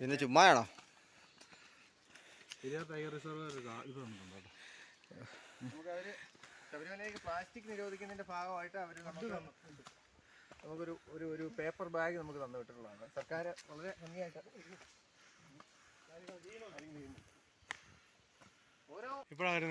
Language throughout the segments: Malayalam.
പിന്നെ ചുമ്മായാണോ? ശബരിമലയിലേക്ക് പ്ലാസ്റ്റിക് നിരോധിക്കുന്നതിന്റെ ഭാഗമായിട്ട് അവർ നമുക്ക് നമുക്കൊരു ഒരു ഒരു പേപ്പർ ബാഗ് നമുക്ക് തന്നു വിട്ടിട്ടുള്ളതാണ്. സർക്കാർ വളരെ ഭംഗിയായിട്ട് ഓരോ ഇപ്പോഴാ ഒരു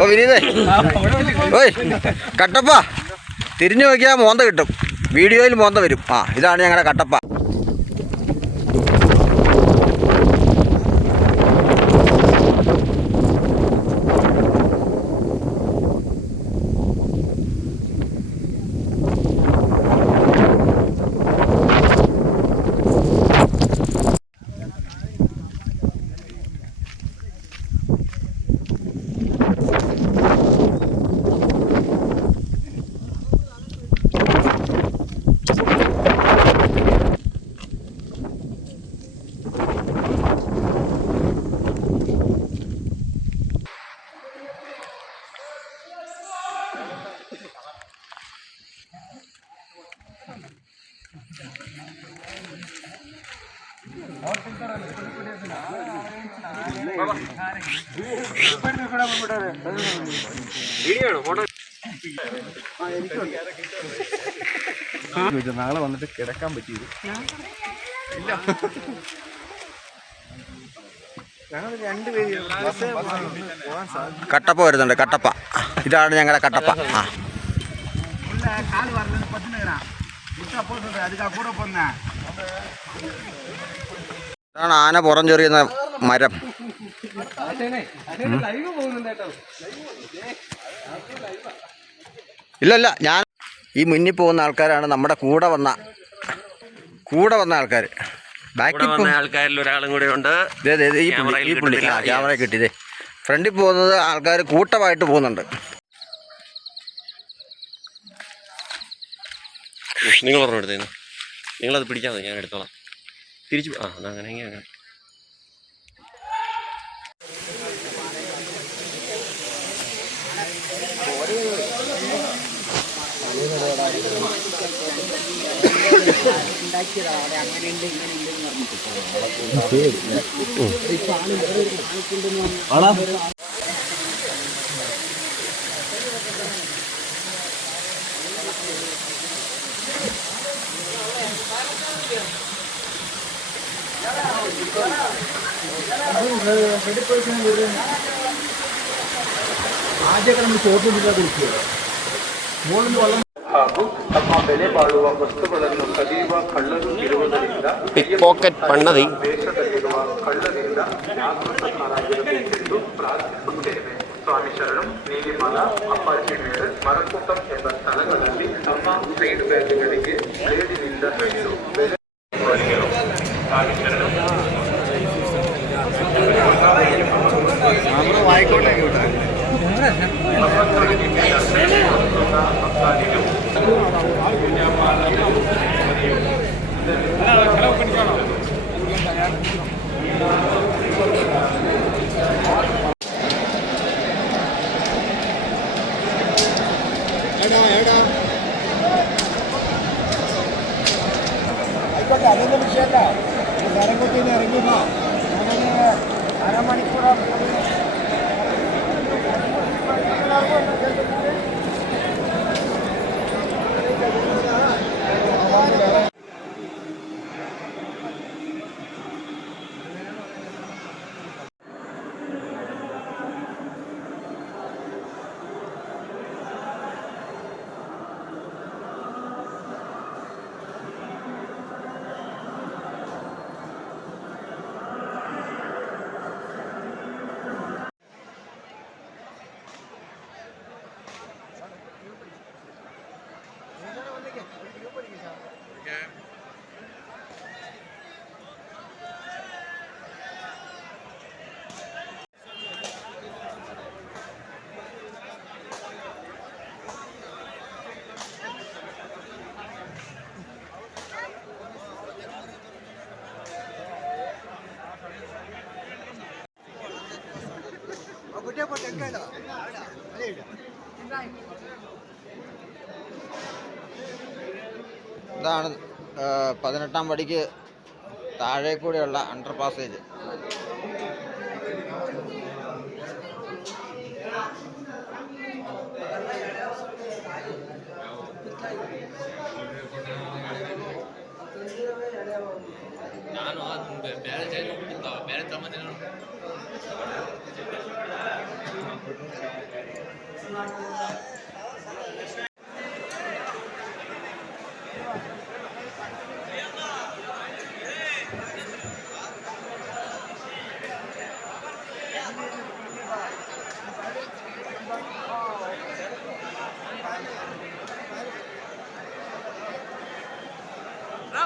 ഓ വിനീതേ. ഓയ് കട്ടപ്പ. തിരിഞ്ഞു നോക്കിയാൽ മോന്ത കിട്ടും. വീഡിയോയിൽ മോന്ത വരും. ആ ഇതാണ് ഞങ്ങളുടെ കട്ടപ്പ. നാളെ വന്നിട്ട് കിടക്കാൻ പറ്റിയത്? ഇല്ല. കട്ടപ്പ വരുന്നുണ്ട് കട്ടപ്പ. ഇതാണ് ഞങ്ങളുടെ കട്ടപ്പ. ആ. ഇതാണ് ആന പുറഞ്ചൊറിയുന്ന മരം. ഇല്ലല്ല ഞാൻ ഈ മുന്നിൽ പോകുന്ന ആൾക്കാരാണ് നമ്മുടെ കൂടെ വന്ന കൂടെ വന്ന ആൾക്കാർ ബാക്കിൽ വന്ന ആൾക്കാരിൽ ഒരാളും കൂടെ ഉണ്ട്. ഈ പുള്ളി ആ ക്യാമറ കിട്ടിയതേ ഫ്രണ്ടിൽ പോകുന്നത് ആൾക്കാർ കൂട്ടമായിട്ട് പോകുന്നുണ്ട്. നിങ്ങൾ പറഞ്ഞു എടുത്തേന്ന് നിങ്ങളത് പിടിക്കാതെ ഞാൻ എടുത്തോളാം. തിരിച്ചു ആ അങ്ങനെ അങ്ങനെ. ഉണ്ടാക്കിയതാണ്. അങ്ങനെയുണ്ട് ഇങ്ങനെയുണ്ട് എന്ന് പറഞ്ഞിട്ട്. ഇപ്പൊ ആൾ വേറെ കാണിക്കുന്നുണ്ടെന്ന് പറഞ്ഞു ആദ്യമൊക്കെ നമ്മൾ ചോട്ടിലിട്ടാ കുടിക്കുക മുകളിൽ വെള്ളം ದೇಶದಲ್ಲಿರುವ ಕಳ್ಳರಿಂದ ಜಾಗೃತರಾಗಿರಬೇಕೆಂದು ಪ್ರಾರ್ಥಿಸುತ್ತೇವೆ ಸ್ವಾಮಿ ಶರಣಂ ನೀಲಿಮಲ ಅಪ್ಪಾಜಿ ಮೇಳ ಮರಕೂಟಂ ಎಂಬ ಸ್ಥಳಗಳಲ್ಲಿ ತಮ್ಮ ಸೈಡ್ ಬ್ಯಾಗ್ಗಳಿಗೆ ಬ್ಲೇಡಿನಿಂದ ಹಿಡಿದು അതൊന്നും വിഷയമല്ല ഈ സ്ഥലംകുത്തിയിൽ നിന്ന് ഇറങ്ങിയപ്പോ പതിനെട്ടാം പടിക്ക് താഴെ കൂടെയുള്ള അണ്ടർ പാസേജ്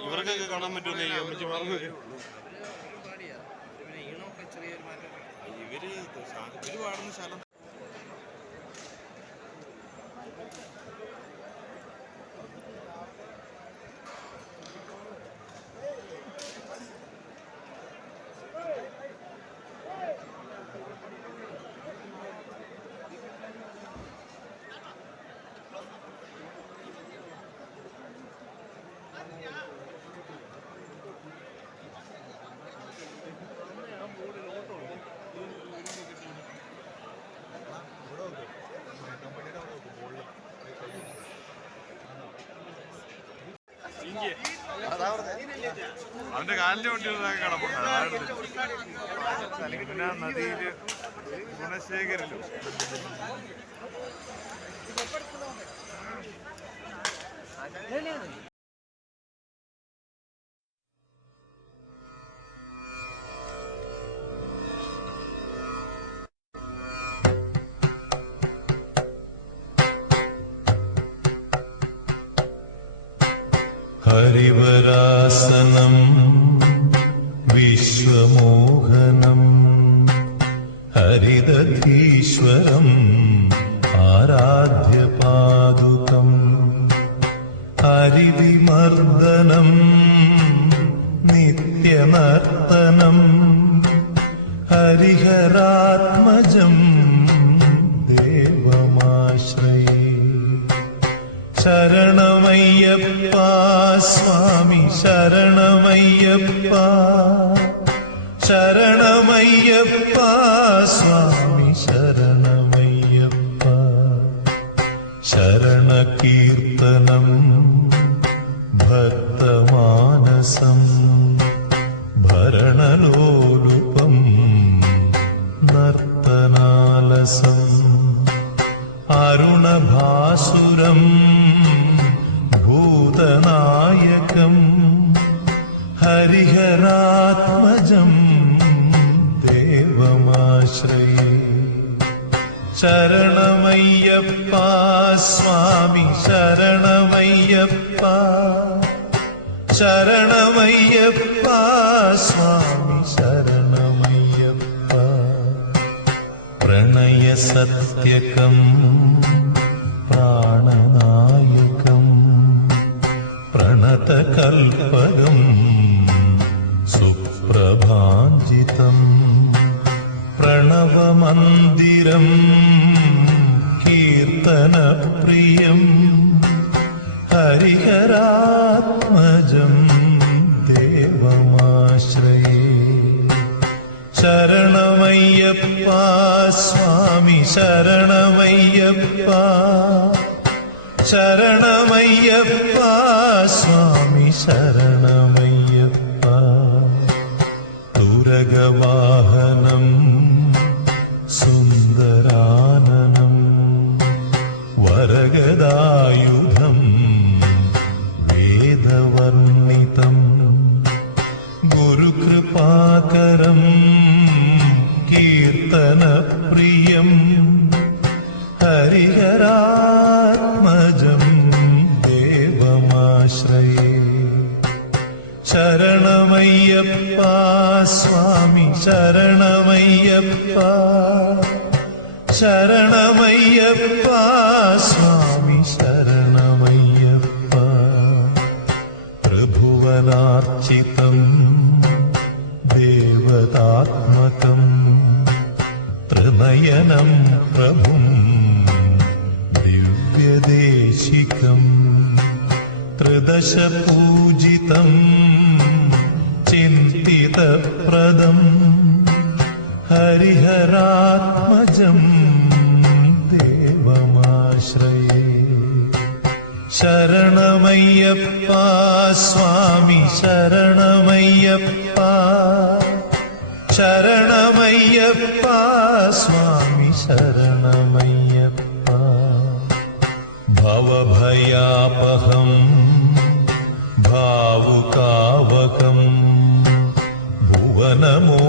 ഇവർക്കൊക്കെ കാണാൻ പറ്റുമെന്ന് ഇവർ ഇവർ പാടുന്ന സ്ഥലം അവന്റെ കാലിന്റെ വണ്ടികളൊക്കെ കിടപ്പുണ്ട്. പിന്നെ നദിയിൽ ഗുണശേഖരിലും ഹരിവരാസനം വിശ്വമോഹനം ഹരിതീശ്വരം ആരാധ്യപാദുകം ഹരിവിമർദ്ദനം നിത്യനർത്തനം ഹരിഹരാത്മജം य्यप्पा स्वामि शरणमय्यप्पा शरणकीर्तनं भर्तमानसं भरणलोरूपं नर्तनालसं സത്യകം പ്രാണനായകം പ്രണതകൽപകം സുപ്രഭാഞ്ചിതം പ്രണവമന്ദിരം കീർത്തനപ്രിയം ഹരിഹരാത്മജം சரணமையப்பா சரணமையப்பா சுவாமி சரண प्पा स्वामि शरणमय्यप्पा शरणमय्यप्पा स्वामि शरणमय्यप्पा प्रभुवनार्चितम् देवतात्मकम् त्रमयनं प्रभुं दिव्यदेशितम् त्रिदशपूजितम् हरिहरात्मजं देवमाश्रये शरणमय्यप्पा स्वामि शरणमय्यप्पा शरणमय्यप्पा स्वामि शरणमय्यप्पा भवभयापहम् namoro.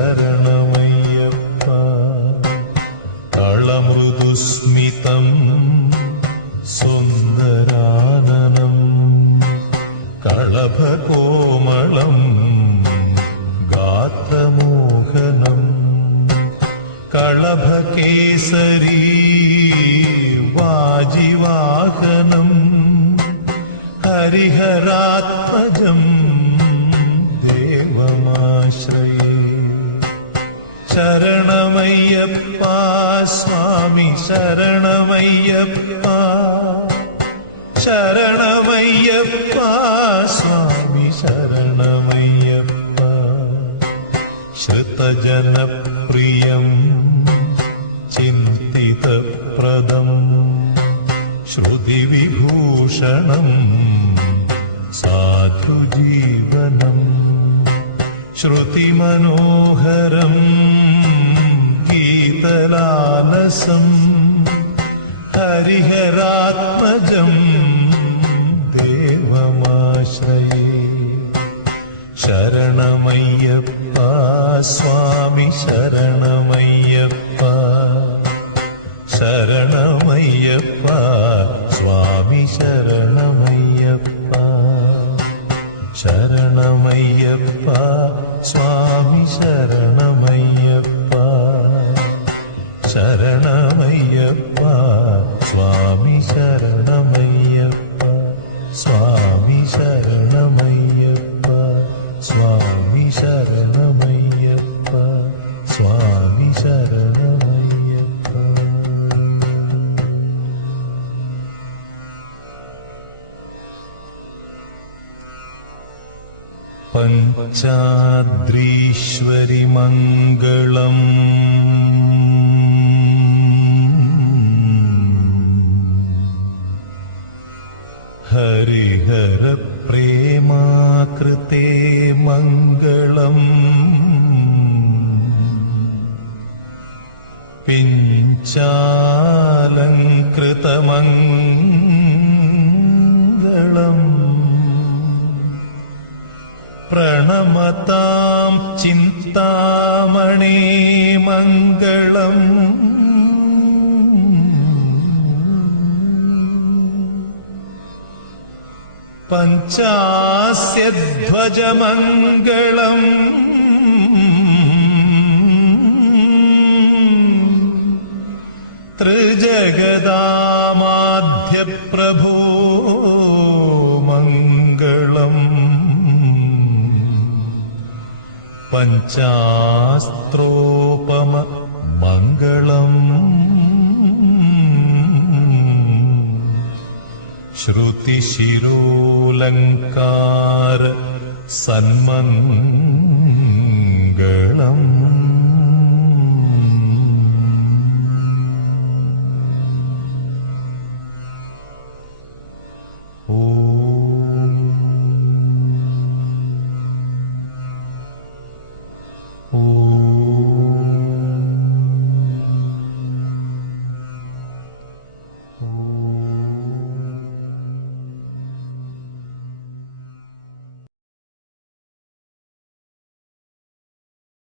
love. स्वामि शरणमय्यप्पा शरणमय्यप्पा स्वामि शरणमय्यप्पा श्रुतजनप्रियं चिन्तितप्रदम् श्रुतिविभूषणम् साधुजीवनम् श्रुतिमनोहरम् हरिहरात्मजं देवमाश्रये। शरणमय्यप्पा स्वामि शरणमय हरे हर प्रेमाकृत। ध्वजमङ्गलम् त्रिजगदामाध्यप्रभो मङ्गलम्। पञ्चास्त्रो श्रुतिशिरोलङ्कार सन्मन्